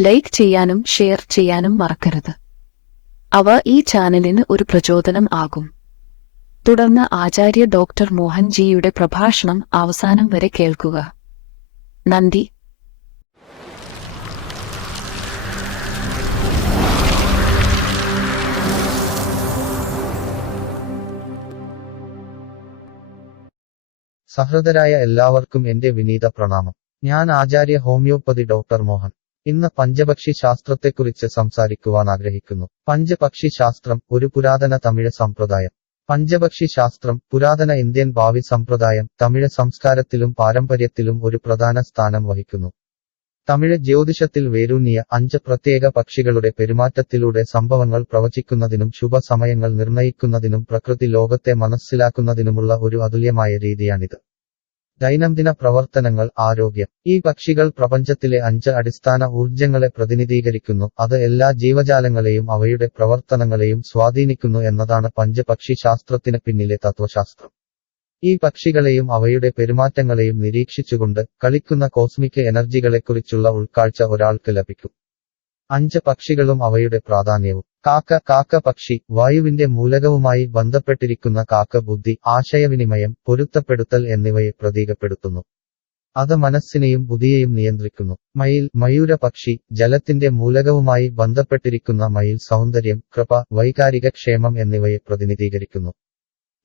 Like ചെയ്യാനും share ചെയ്യാനും മറക്കരുത്. അവ ഈ ചാനലിന് ഒരു പ്രചോദനം ആകും. തുടർന്ന് ആചാര്യ ഡോക്ടർ മോഹൻജിയുടെ പ്രഭാഷണം അവസാനം വരെ കേൾക്കുക. നന്ദി. സഹൃദരായ എല്ലാവർക്കും എന്റെ വിനീത പ്രണാമം. ഞാൻ ആചാര്യ ഹോമിയോപ്പതി ഡോക്ടർ മോഹൻ. ഇന്ന് പഞ്ചപക്ഷി ശാസ്ത്രത്തെക്കുറിച്ച് സംസാരിക്കുവാൻ ആഗ്രഹിക്കുന്നു പഞ്ചപക്ഷി ശാസ്ത്രം ഒരു പുരാതന തമിഴ് സമ്പ്രദായം. പഞ്ചപക്ഷി ശാസ്ത്രം പുരാതന ഇന്ത്യൻ ഭാവി സമ്പ്രദായം തമിഴ് സംസ്കാരത്തിലും പാരമ്പര്യത്തിലും ഒരു പ്രധാന സ്ഥാനം വഹിക്കുന്നു. തമിഴ് ജ്യോതിഷത്തിൽ വേരൂന്നിയ അഞ്ച് പ്രത്യേക പക്ഷികളുടെ പെരുമാറ്റത്തിലൂടെ സംഭവങ്ങൾ പ്രവചിക്കുന്നതിനും ശുഭസമയങ്ങൾ നിർണയിക്കുന്നതിനും പ്രകൃതി ലോകത്തെ മനസ്സിലാക്കുന്നതിനുമുള്ള ഒരു അതുല്യമായ രീതിയാണിത്. ദൈനംദിന പ്രവർത്തനങ്ങൾ ആരോഗ്യം. ഈ പക്ഷികൾ പ്രപഞ്ചത്തിലെ അഞ്ച് അടിസ്ഥാന ഊർജങ്ങളെ പ്രതിനിധീകരിക്കുന്നു. അത് എല്ലാ ജീവജാലങ്ങളെയും അവയുടെ പ്രവർത്തനങ്ങളെയും സ്വാധീനിക്കുന്നു എന്നതാണ് പഞ്ചപക്ഷി ശാസ്ത്രത്തിന് പിന്നിലെ തത്വശാസ്ത്രം. ഈ പക്ഷികളെയും അവയുടെ പെരുമാറ്റങ്ങളെയും നിരീക്ഷിച്ചുകൊണ്ട് കളിക്കുന്ന കോസ്മിക് എനർജികളെക്കുറിച്ചുള്ള ഉൾക്കാഴ്ച ഒരാൾക്ക് ലഭിക്കും. അഞ്ച് പക്ഷികളും അവയുടെ പ്രാധാന്യവും. കാക്ക കാക്ക പക്ഷി വായുവിന്റെ മൂലകവുമായി ബന്ധപ്പെട്ടിരിക്കുന്ന കാക്ക ബുദ്ധി ആശയവിനിമയം പൊരുത്തപ്പെടുത്തൽ എന്നിവയെ പ്രതീകപ്പെടുത്തുന്നു. അത് മനസ്സിനെയും ബുദ്ധിയെയും നിയന്ത്രിക്കുന്നു. മയിൽ മയൂര പക്ഷി ജലത്തിന്റെ മൂലകവുമായി ബന്ധപ്പെട്ടിരിക്കുന്ന മയിൽ സൗന്ദര്യം കൃപ വൈകാരിക ക്ഷേമം എന്നിവയെ പ്രതിനിധീകരിക്കുന്നു.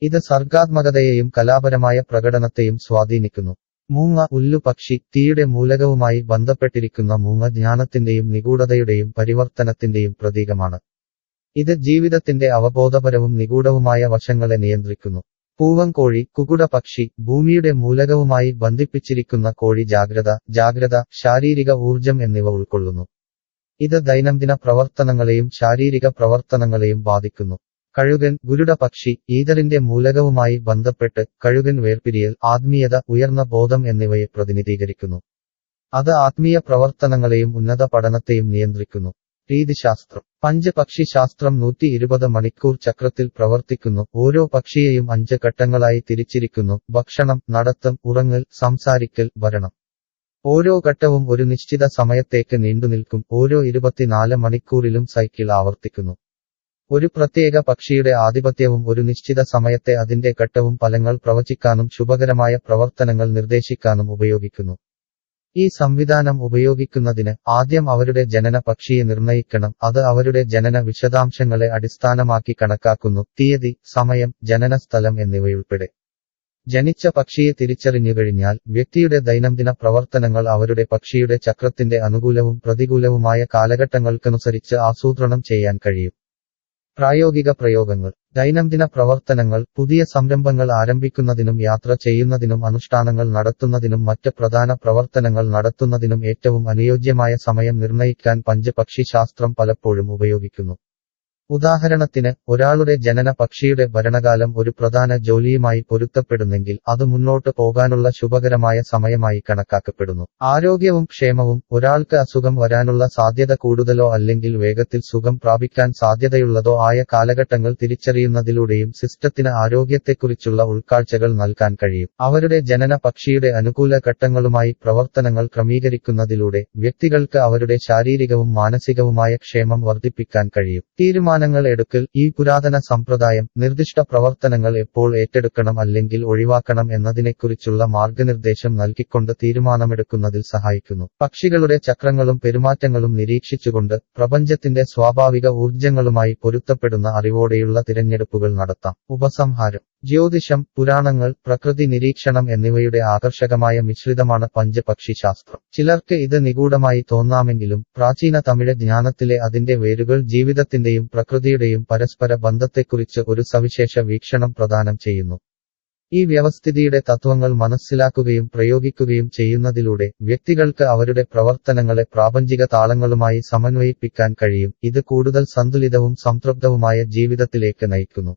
ഇത് സർഗാത്മകതയെയും കലാപരമായ പ്രകടനത്തെയും സ്വാധീനിക്കുന്നു. മൂങ്ങ ഉല്ലുപക്ഷി തീയുടെ മൂലകവുമായി ബന്ധപ്പെട്ടിരിക്കുന്ന മൂങ്ങ ജ്ഞാനത്തിന്റെയും നിഗൂഢതയുടെയും പരിവർത്തനത്തിന്റെയും പ്രതീകമാണ്. ഇത് ജീവിതത്തിന്റെ അവബോധപരവും നിഗൂഢവുമായ വശങ്ങളെ നിയന്ത്രിക്കുന്നു. പൂവൻകോഴി കുകുട പക്ഷി ഭൂമിയുടെ മൂലകവുമായി ബന്ധിപ്പിച്ചിരിക്കുന്ന കോഴി ജാഗ്രത ജാഗ്രത ശാരീരിക ഊർജം എന്നിവ ഉൾക്കൊള്ളുന്നു. ഇത് ദൈനംദിന പ്രവർത്തനങ്ങളെയും ശാരീരിക പ്രവർത്തനങ്ങളെയും ബാധിക്കുന്നു. കഴുകൻ ഗുരുട പക്ഷി ഈതറിന്റെ മൂലകവുമായി ബന്ധപ്പെട്ട് കഴുകൻ വേർപിരിയൽ ആത്മീയത ഉയർന്ന ബോധം എന്നിവയെ പ്രതിനിധീകരിക്കുന്നു. അത് ആത്മീയ പ്രവർത്തനങ്ങളെയും ഉന്നത പഠനത്തെയും നിയന്ത്രിക്കുന്നു. രീതിശാസ്ത്രം. പഞ്ചപക്ഷി ശാസ്ത്രം നൂറ്റി ഇരുപത് മണിക്കൂർ ചക്രത്തിൽ പ്രവർത്തിക്കുന്നു. ഓരോ പക്ഷിയെയും അഞ്ച് ഘട്ടങ്ങളായി തിരിച്ചിരിക്കുന്നു. ഭക്ഷണം നടത്തം ഉറങ്ങൽ സംസാരിക്കൽ ഭരണം. ഓരോ ഘട്ടവും ഒരു നിശ്ചിത സമയത്തേക്ക് നീണ്ടുനിൽക്കും. ഓരോ ഇരുപത്തിനാല് മണിക്കൂറിലും സൈക്കിൾ ആവർത്തിക്കുന്നു. ഒരു പ്രത്യേക പക്ഷിയുടെ ആധിപത്യവും ഒരു നിശ്ചിത സമയത്തെ അതിന്റെ ഘട്ടവും ഫലങ്ങൾ പ്രവചിക്കാനും ശുഭകരമായ പ്രവർത്തനങ്ങൾ നിർദ്ദേശിക്കാനും ഉപയോഗിക്കുന്നു. ഈ സംവിധാനം ഉപയോഗിക്കുന്നതിന് ആദ്യം അവരുടെ ജനന പക്ഷിയെ നിർണയിക്കണം അത് അവരുടെ ജനന വിശദാംശങ്ങളെ അടിസ്ഥാനമാക്കി കണക്കാക്കുന്നു തീയതി സമയം ജനന സ്ഥലം എന്നിവയുൾപ്പെടെ. ജനിച്ച പക്ഷിയെ തിരിച്ചറിഞ്ഞു കഴിഞ്ഞാൽ വ്യക്തിയുടെ ദൈനംദിന പ്രവർത്തനങ്ങൾ അവരുടെ പക്ഷിയുടെ ചക്രത്തിന്റെ അനുകൂലവും പ്രതികൂലവുമായ കാലഘട്ടങ്ങൾക്കനുസരിച്ച് ആസൂത്രണം ചെയ്യാൻ കഴിയും. പ്രായോഗിക പ്രയോഗങ്ങൾ ദൈനംദിന പ്രവർത്തനങ്ങൾ പുതിയ സംരംഭങ്ങൾ ആരംഭിക്കുന്നതിനും യാത്ര ചെയ്യുന്നതിനും അനുഷ്ഠാനങ്ങൾ നടത്തുന്നതിനും മറ്റ് പ്രധാന പ്രവർത്തനങ്ങൾ നടത്തുന്നതിനും ഏറ്റവും അനുയോജ്യമായ സമയം നിർണയിക്കാൻ പഞ്ചപക്ഷി ശാസ്ത്രം പലപ്പോഴും ഉപയോഗിക്കുന്നു. ഉദാഹരണത്തിന് ഒരാളുടെ ജനന പക്ഷിയുടെ ഭരണകാലം ഒരു പ്രധാന ജോലിയുമായി പൊരുത്തപ്പെടുന്നെങ്കിൽ അത് മുന്നോട്ട് പോകാനുള്ള ശുഭകരമായ സമയമായി കണക്കാക്കപ്പെടുന്നു. ആരോഗ്യവും ക്ഷേമവും ഒരാൾക്ക് അസുഖം വരാനുള്ള സാധ്യത കൂടുതലോ അല്ലെങ്കിൽ വേഗത്തിൽ സുഖം പ്രാപിക്കാൻ സാധ്യതയുള്ളതോ ആയ കാലഘട്ടങ്ങൾ തിരിച്ചറിയുന്നതിലൂടെയും സിസ്റ്റത്തിന് ആരോഗ്യത്തെക്കുറിച്ചുള്ള ഉൾക്കാഴ്ചകൾ നൽകാൻ കഴിയും. അവരുടെ ജനന പക്ഷിയുടെ അനുകൂല ഘട്ടങ്ങളുമായി പ്രവർത്തനങ്ങൾ ക്രമീകരിക്കുന്നതിലൂടെ വ്യക്തികൾക്ക് അവരുടെ ശാരീരികവും മാനസികവുമായ ക്ഷേമം വർദ്ധിപ്പിക്കാൻ കഴിയും. തീരുമാനങ്ങൾ എടുക്കൽ ഈ പുരാതന സമ്പ്രദായം നിർദ്ദിഷ്ട പ്രവർത്തനങ്ങൾ എപ്പോൾ ഏറ്റെടുക്കണം അല്ലെങ്കിൽ ഒഴിവാക്കണം എന്നതിനെക്കുറിച്ചുള്ള മാർഗനിർദ്ദേശം നൽകിക്കൊണ്ട് തീരുമാനമെടുക്കുന്നതിൽ സഹായിക്കുന്നു. പക്ഷികളുടെ ചക്രങ്ങളും പെരുമാറ്റങ്ങളും നിരീക്ഷിച്ചുകൊണ്ട് പ്രപഞ്ചത്തിന്റെ സ്വാഭാവിക ഊർജങ്ങളുമായി പൊരുത്തപ്പെടുന്ന അറിവോടെയുള്ള തിരഞ്ഞെടുപ്പുകൾ നടത്താം. ഉപസംഹാരം ജ്യോതിഷം പുരാണങ്ങൾ പ്രകൃതി നിരീക്ഷണം എന്നിവയുടെ ആകർഷകമായ മിശ്രിതമാണ് പഞ്ചപക്ഷി ശാസ്ത്രം ചിലർക്ക് ഇത് നിഗൂഢമായി തോന്നാമെങ്കിലും പ്രാചീന തമിഴ് ജ്ഞാനത്തിലെ അതിന്റെ വേരുകൾ ജീവിതത്തിന്റെയും പ്രകൃതിയുടെയും പരസ്പര ബന്ധത്തെക്കുറിച്ച് ഒരു സവിശേഷ വീക്ഷണം പ്രദാനം ചെയ്യുന്നു. ഈ വ്യവസ്ഥിതിയുടെ തത്വങ്ങൾ മനസ്സിലാക്കുകയും പ്രയോഗിക്കുകയും ചെയ്യുന്നതിലൂടെ വ്യക്തികൾക്ക് അവരുടെ പ്രവർത്തനങ്ങളെ പ്രാപഞ്ചിക താളങ്ങളുമായി സമന്വയിപ്പിക്കാൻ കഴിയും. ഇത് കൂടുതൽ സന്തുലിതവും സംതൃപ്തവുമായ ജീവിതത്തിലേക്ക് നയിക്കുന്നു.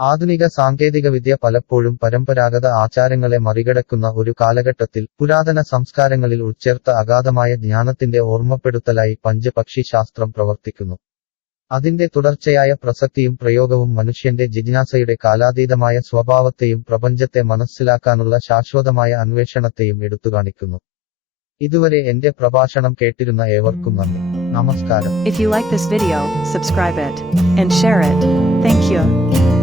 ആധുനിക സാങ്കേതിക വിദ്യ പലപ്പോഴും പരമ്പരാഗത ആചാരങ്ങളെ മറികടക്കുന്ന ഒരു കാലഘട്ടത്തിൽ പുരാതന സംസ്കാരങ്ങളിൽ ഉൾച്ചേർത്ത അഗാധമായ ജ്ഞാനത്തിന്റെ ഓർമ്മപ്പെടുത്തലായി പഞ്ചപക്ഷി ശാസ്ത്രം പ്രവർത്തിക്കുന്നു അതിന്റെ തുടർച്ചയായ പ്രസക്തിയും പ്രയോഗവും മനുഷ്യന്റെ ജിജ്ഞാസയുടെ കാലാതീതമായ സ്വഭാവത്തെയും പ്രപഞ്ചത്തെ മനസ്സിലാക്കാനുള്ള ശാശ്വതമായ അന്വേഷണത്തെയും എടുത്തുകാണിക്കുന്നു ഇതുവരെ എന്റെ പ്രഭാഷണം കേട്ടിരുന്ന ഏവർക്കും നന്ദി നമസ്കാരം If you like this video, subscribe it and share it. Thank you.